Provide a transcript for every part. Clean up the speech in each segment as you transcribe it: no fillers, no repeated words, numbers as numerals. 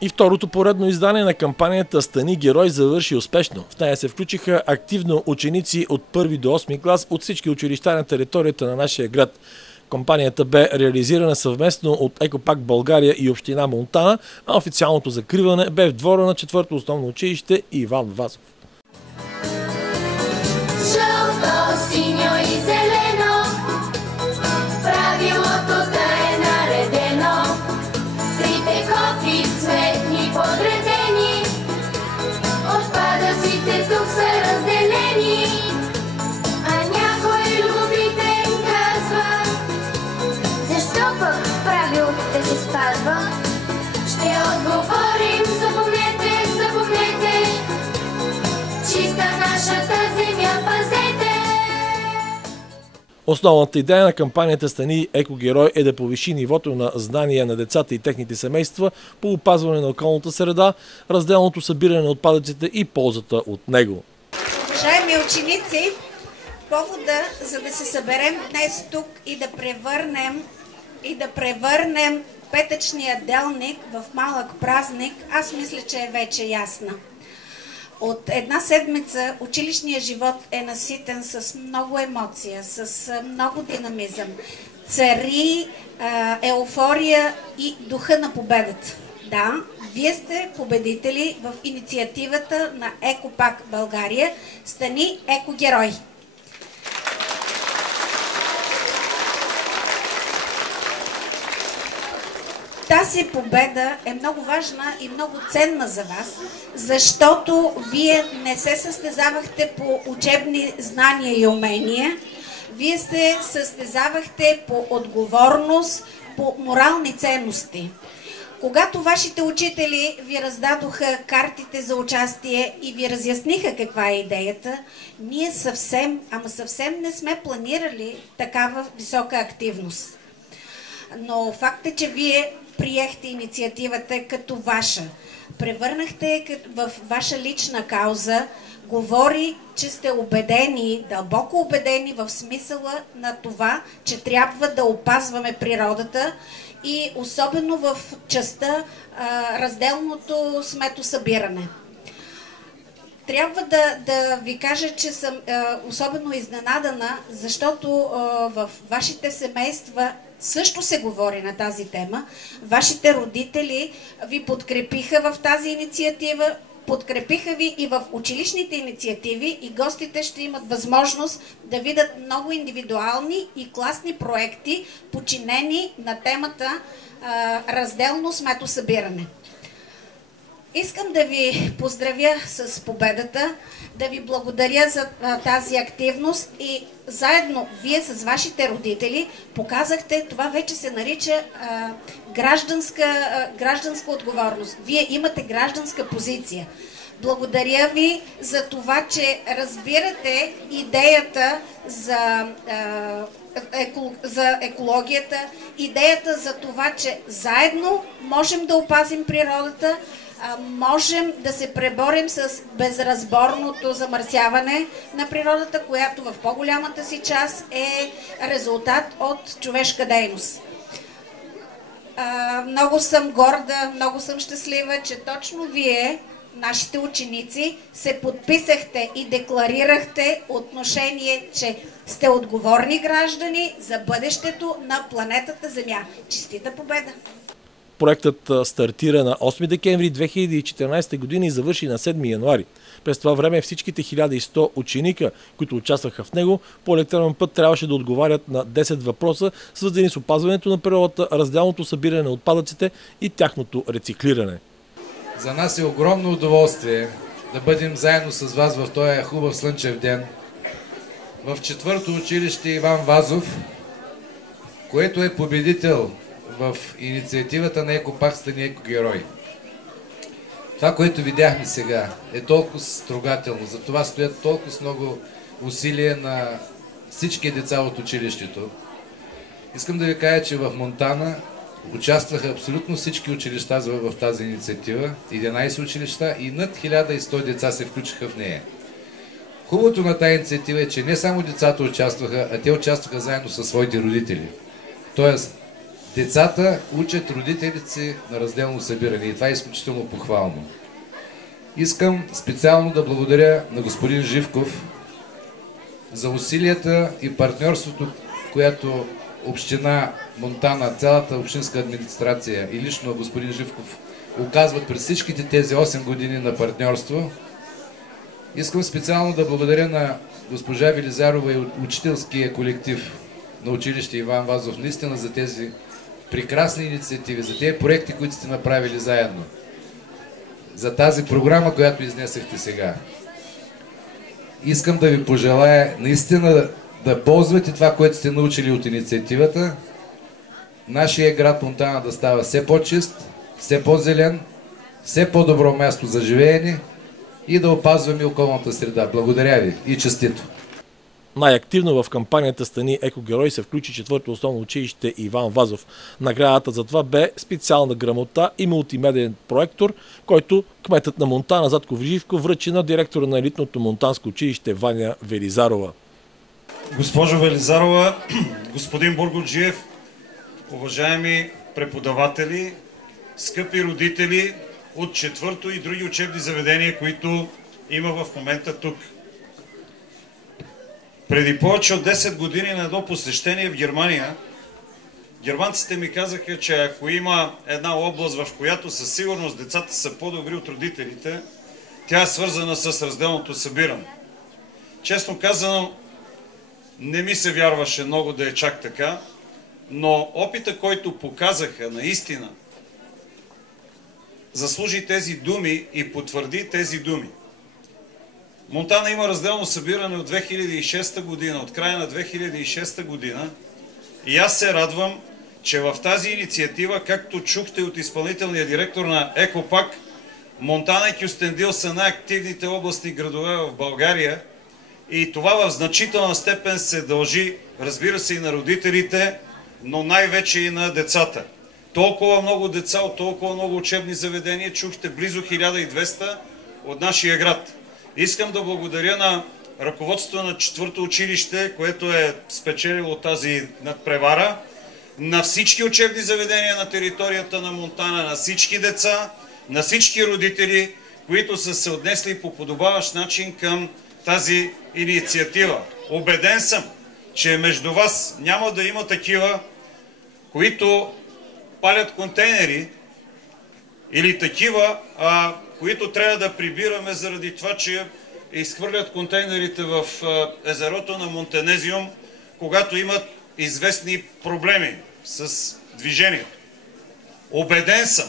И второто поредно издание на кампанията "Стани герой" завърши успешно. В нея се включиха активно ученици от 1 до 8 клас от всички училища на територията на нашия град. Кампанията бе реализирана съвместно от Екопак България и община Монтана, а официалното закриване бе в двора на 4-то основно училище Иван Вазов. Ще отговорим, запомнете, чиста нашата земя пазете. Основната идея на кампанията "Стани екогерой" е да повиши нивото на знания на децата и техните семейства по опазване на околната среда, разделното събиране на отпадъците и ползата от него. Уважаеми ученици, повода за да се съберем днес тук и да превърнем петъчния делник в малък празник, аз мисля, че е вече ясна. От една седмица училищният живот е наситен с много емоция, с много динамизъм. Цари еуфория и духа на победата. Да, вие сте победители в инициативата на Екопак България "Стани екогерой". Тази победа е много важна и много ценна за вас, защото вие не се състезавахте по учебни знания и умения, вие се състезавахте по отговорност, по морални ценности. Когато вашите учители ви раздадоха картите за участие и ви разясниха каква е идеята, ние съвсем не сме планирали такава висока активност. Но факт е, че вие приехте инициативата като ваша, превърнахте в ваша лична кауза, говори, че сте убедени, дълбоко убедени в смисъла на това, че трябва да опазваме природата и особено в частта разделното сметосъбиране. Трябва да ви кажа, че съм особено изненадана, защото в вашите семейства също се говори на тази тема. Вашите родители ви подкрепиха в тази инициатива, подкрепиха ви и в училищните инициативи и гостите ще имат възможност да видят много индивидуални и класни проекти, подчинени на темата разделно сметосъбиране. Искам да ви поздравя с победата, да ви благодаря за тази активност и заедно вие с вашите родители показахте, това вече се нарича гражданска отговорност. Вие имате гражданска позиция. Благодаря ви за това, че разбирате идеята за екологията, идеята за това, че заедно можем да опазим природата, можем да се преборим с безразборното замърсяване на природата, която в по-голямата си част е резултат от човешка дейност. Много съм горда, много съм щастлива, че точно вие, нашите ученици, се подписахте и декларирахте отношение, че сте отговорни граждани за бъдещето на планетата Земя. Честита победа! Проектът стартира на 8 декември 2014 година и завърши на 7 януари. През това време всичките 1100 ученика, които участваха в него, по електронен път трябваше да отговарят на 10 въпроса, свързани с опазването на природата, разделното събиране на отпадъците и тяхното рециклиране. За нас е огромно удоволствие да бъдем заедно с вас в този хубав слънчев ден в 4-то училище Иван Вазов, което е победител в инициативата на Екопак "Стани екогерой". Това, което видяхме сега, е толкова трогателно. За това стоят толкова много усилия на всички деца от училището. Искам да ви кажа, че в Монтана участваха абсолютно всички училища в тази инициатива, 11 училища и над 1100 деца се включиха в нея. Хубавото на тази инициатива е, че не само децата участваха, а те участваха заедно със своите родители. Тоест, Децата учат родителите си на разделно събиране и това е изключително похвално. Искам специално да благодаря на господин Живков за усилията и партньорството, което община Монтана, цялата общинска администрация и лично господин Живков оказват през всичките тези 8 години на партньорство. Искам специално да благодаря на госпожа Велизарова и учителския колектив на училище Иван Вазов наистина за тези прекрасни инициативи, за тези проекти, които сте направили заедно. За тази програма, която изнесахте сега. Искам да ви пожелая наистина да ползвате това, което сте научили от инициативата. Нашия град Монтана да става все по-чист, все по-зелен, все по-добро място за живеене и да опазваме околната среда. Благодаря ви и честито! Най-активно в кампанията Стани екогерой се включи 4-то основно училище Иван Вазов. Наградата за това бе специална грамота и мултимедиен проектор, който кметът на Монтана Затко Живков връчи на директора на елитното монтанско училище Ваня Велизарова. Госпожо Велизарова, господин Бургоджиев, уважаеми преподаватели, скъпи родители от 4-то и други учебни заведения, които има в момента тук. Преди повече от 10 години на едно посещение в Германия, германците ми казаха, че ако има една област, в която със сигурност децата са по-добри от родителите, тя е свързана с разделното събиране. Честно казано, не ми се вярваше много да е чак така, но опита, който показаха наистина, заслужи тези думи и потвърди тези думи. Монтана има разделно събиране от 2006 година, от края на 2006 година и аз се радвам, че в тази инициатива, както чухте от изпълнителния директор на Екопак, Монтана и Кюстендил са най-активните областни градове в България и това в значителна степен се дължи, разбира се, и на родителите, но най-вече и на децата. Толкова много деца от толкова много учебни заведения, чухте близо 1200 от нашия град. Искам да благодаря на ръководството на 4-то училище, което е спечелило тази надпревара, на всички учебни заведения на територията на Монтана, на всички деца, на всички родители, които са се отнесли по подобаващ начин към тази инициатива. Убеден съм, че между вас няма да има такива, които палят контейнери или такива, които трябва да прибираме заради това, че изхвърлят контейнерите в езерото на Монтенезиум, когато имат известни проблеми с движението. Убеден съм,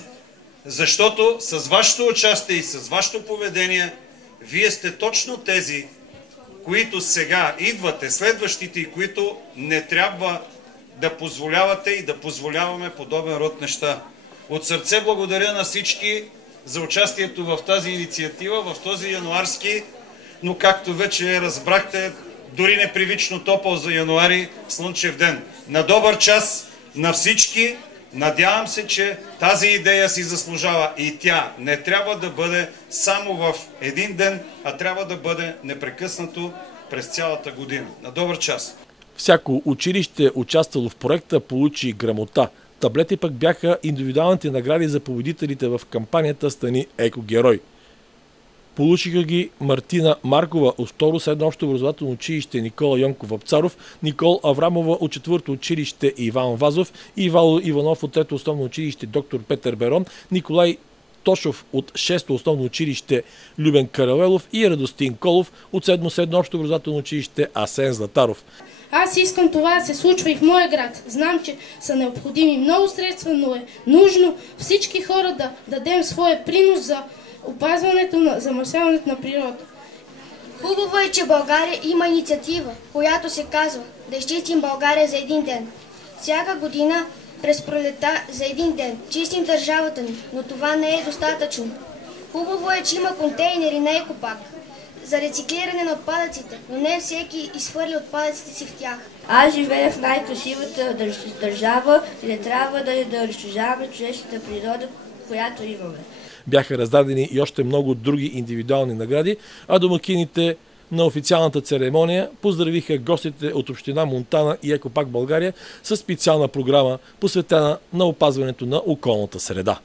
защото с вашето участие и с вашето поведение, вие сте точно тези, които сега идвате, следващите, и които не трябва да позволявате и да позволяваме подобен род неща. От сърце благодаря на всички за участието в тази инициатива, в този януарски, но както вече разбрахте, дори непривично топъл за януари слънчев ден. На добър час на всички. Надявам се, че тази идея си заслужава и тя не трябва да бъде само в един ден, а трябва да бъде непрекъснато през цялата година. На добър час! Всяко училище, участвало в проекта, получи грамота. Таблети пък бяха индивидуалните награди за победителите в кампанията Стани екогерой. Получиха ги Мартина Маркова от 2-ро средно общо образователно училище Никола Йонков Вапцаров, Никол Аврамова от 4-то училище Иван Вазов, Ивало Иванов от 3-то основно училище Доктор Петър Берон, Николай Тошов от 6-то основно училище Любен Каравелов и Радостин Колов от 7-то средно общо образователно училище Асен Златаров. Аз искам това да се случва и в моя град. Знам, че са необходими много средства, но е нужно всички хора да дадем своя принос за опазването на замърсяването на природа. Хубаво е, че България има инициатива, която се казва да изчистим България за един ден. Всяка година през пролета за един ден чистим държавата ни, но това не е достатъчно. Хубаво е, че има контейнери на Екопак за рециклиране на отпадъците, но не всеки изхвърля отпадъците си в тях. Аз живея в най-красивата държава и не трябва да унищожаваме човешката природа, която имаме. Бяха раздадени и още много други индивидуални награди, а домакините На официалната церемония поздравиха гостите от община Монтана и Екопак България със специална програма, посветена на опазването на околната среда.